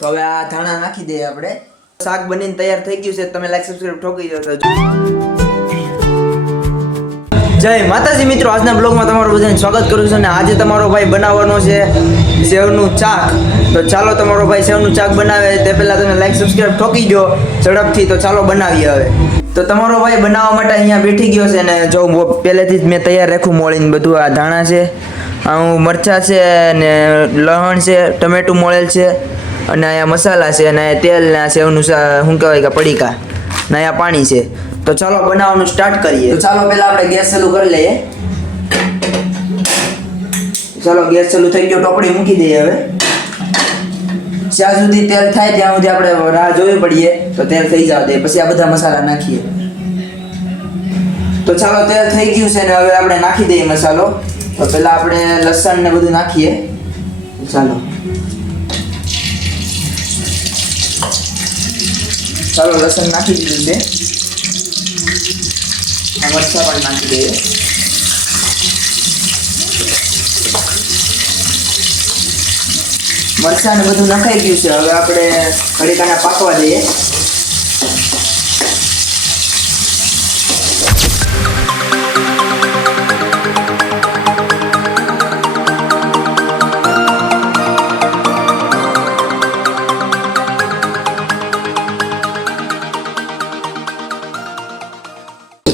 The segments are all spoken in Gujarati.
તો હવે આ ધાણા નાખી દઈએ આપણે. શાક બનીને તૈયાર થઈ ગયું છે. તમે લાઈક સબસ્ક્રાઇબ ઠોકી દો. જય માતાજી મિત્રો, આજના બ્લોગમાં તમારું બધાને સ્વાગત કરું છું. અને આજે તમારો ભાઈ બનાવવાનો છે સેવનું ચાક. તો ચાલો તમારો ભાઈ સેવનું ચાક બનાવે તે પહેલાં તમે લાઈક સબસ્ક્રાઇબ ઠોકી દો ઝડપથી. તો ચાલો બનાવીએ હવે. તો તમારો ભાઈ બનાવવા માટે અહીંયા બેઠી ગયો છે. ને જો પહેલેથી જ મેં તૈયાર રાખું મોળીને બધું. આ ધાણા છે, આ મરચાં છે, ને લસણ છે, ટમેટું મોળેલ છે, અને અહીંયા મસાલા છે, અને તેલ ને આ સેવનું શું કહેવાય કે પડીકા, ને અહીંયા પાણી છે. તો ચાલો બનાવવાનું સ્ટાર્ટ કરીએ. તો ચાલો પહેલા આપણે ગેસ ચાલુ કરી લઈએ. ચાલો ગેસ ચાલુ થઈ ગયો, ટોપડી મૂકી દઈએ. હવે જ્યાં સુધી તેલ થાય ત્યાં સુધી આપણે રાહ જોવી પડીએ. તો તેલ થઈ જાવ દે પછી આ બધા મસાલા નાખીએ. તો ચાલો તેલ થઈ ગયું છે ને હવે આપણે નાખી દઈએ મસાલો. તો પહેલા આપણે લસણ ને બધું નાખીએ. ચાલો લસણ નાખી દીધું છે. મરચાં પણ નાખી દઈએ. મરચાં ને બધું નખાઈ ગયું છે. હવે આપણે ઘડીકાને પાકવા દઈએ.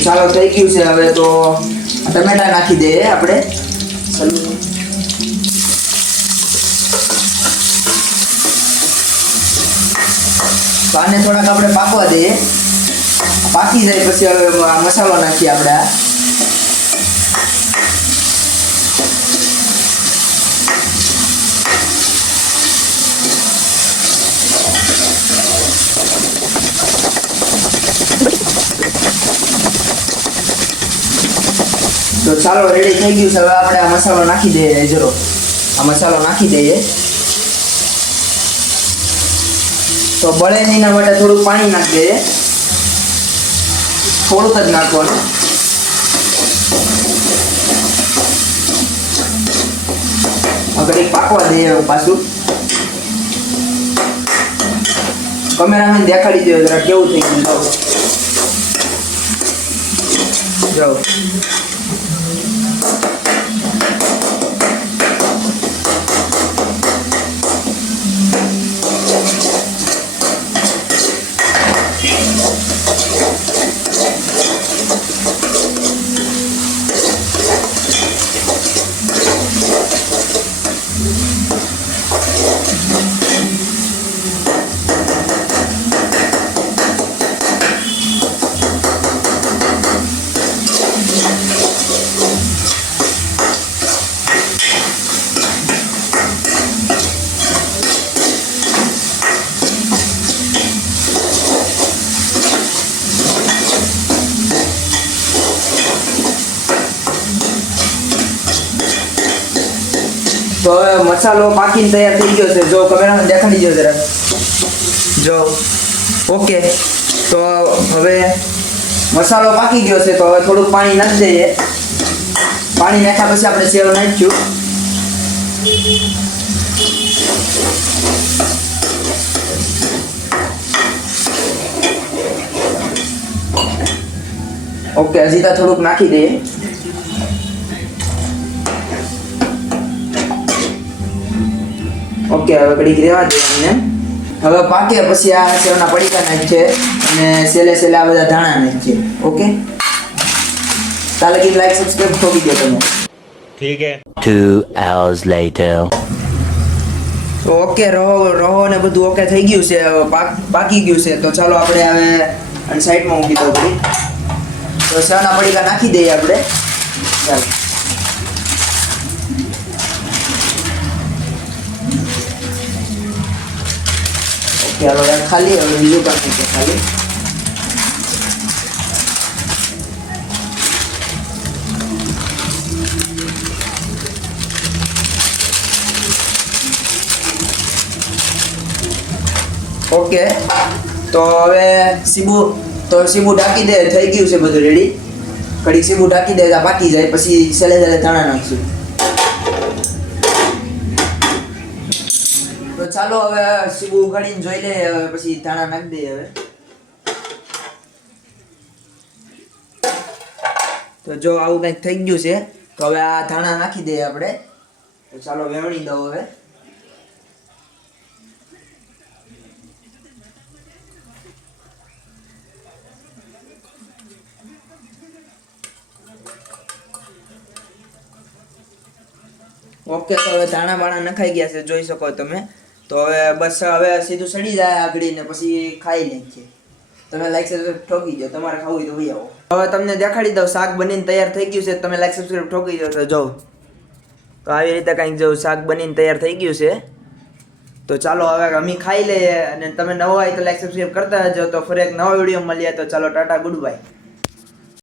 ચાલો થઈ ગયું છે. હવે તો ટમેટા નાખી દઈએ આપણે. તો આને થોડાક આપણે પાકવા દઈએ. પાકી જાય પછી હવે મસાલો નાખીએ આપણે. તો ચાલો રેડી થઈ ગયું છે. હવે આપણે આ મસાલો નાખી દઈએ. જરો આ મસાલો નાખી દઈએ. તો બળે નહીં ના માટે થોડુંક પાણી નાખી દઈએ. થોડુંક જ નાખવાનું. અગર એક પાકવા દઈએ પાછું. કેમેરામેન દેખાડી દો જરા કેવું થઈ ગયું. જાઓ તો હવે મસાલો પાકીને તૈયાર થઈ ગયો છે. જો કેમેરામાં દેખાડી દો જરા. જો ઓકે. તો હવે મસાલો પાકી ગયો છે. તો હવે થોડુંક પાણી નાખી દઈએ. પાણી નાખ્યા પછી આપણે સેવ નાખીશું. ઓકે હજી તો થોડુંક નાખી દઈએ. ઓકે હવે ઘડીક રહેવા દઈએ અમને. હવે પાકે પછી આ સેવના પડીકા નાખીએ અને સેલે સેલે આ બધા ધાણા નાખીએ. ઓકે ચાલો કે લાઈક સબસ્ક્રાઇબ ઠોકી દો તમે. ઠીક હે. 2 hours later. તો ઓકે રહો ને બધું ઓકે થઈ ગયું છે. હવે પાકી ગયું છે. તો ચાલો આપણે હવે અને સાઈડમાં મૂકી દો ઘડી. તો સેવના પડીકા નાખી દઈએ આપણે. ચાલો ચાલો ખાલી હવે બીજું કામ છે ખાલી. ઓકે તો હવે સીબુ ઢાંકી દે. થઈ ગયું છે બધું રેડી. કડી સીબુ ઢાંકી દે પાકી જાય પછી સેલે સેલે ધાણા નાખશું. તો ચાલો ચાલો હવે સીબુ ઉઘાડીને જોઈ લે, હવે પછી ધાણા નાખી દઈએ હવે. તો જો આવું કંઈક થઈ ગયું છે, તો હવે આ ધાણા નાખી દઈએ આપણે. તો ચાલો વેવણી દઉં હવે. ઓકે, તો હવે ધાણા બાણા નખાઈ ગયા છે, જોઈ શકો તમે. તો હવે બસ હવે સીધું સડી જાય આગળ ને પછી ખાઈ લઈએ. તમે લાઈક સબસ્ક્રાઇબ ઠોકી દો, તમારે ખાવું હોય તો ભાઈ આવો. હવે તમને દેખાડી દઉં, શાક બનીને તૈયાર થઈ ગયું છે. તમે લાઈક સબસ્ક્રાઇબ ઠોકી દો તો જો તો આવી રીતે કંઈક જો શાક બનીને તૈયાર થઈ ગયું છે. તો ચાલો હવે અમે ખાઈ લઈએ, અને તમે નવા હોય તો લાઈક સબસ્ક્રાઇબ કરતા જજો. તો ફરી એક નવા વિડીયો મળીએ. તો ચાલો ટાટા, ગુડ બાય.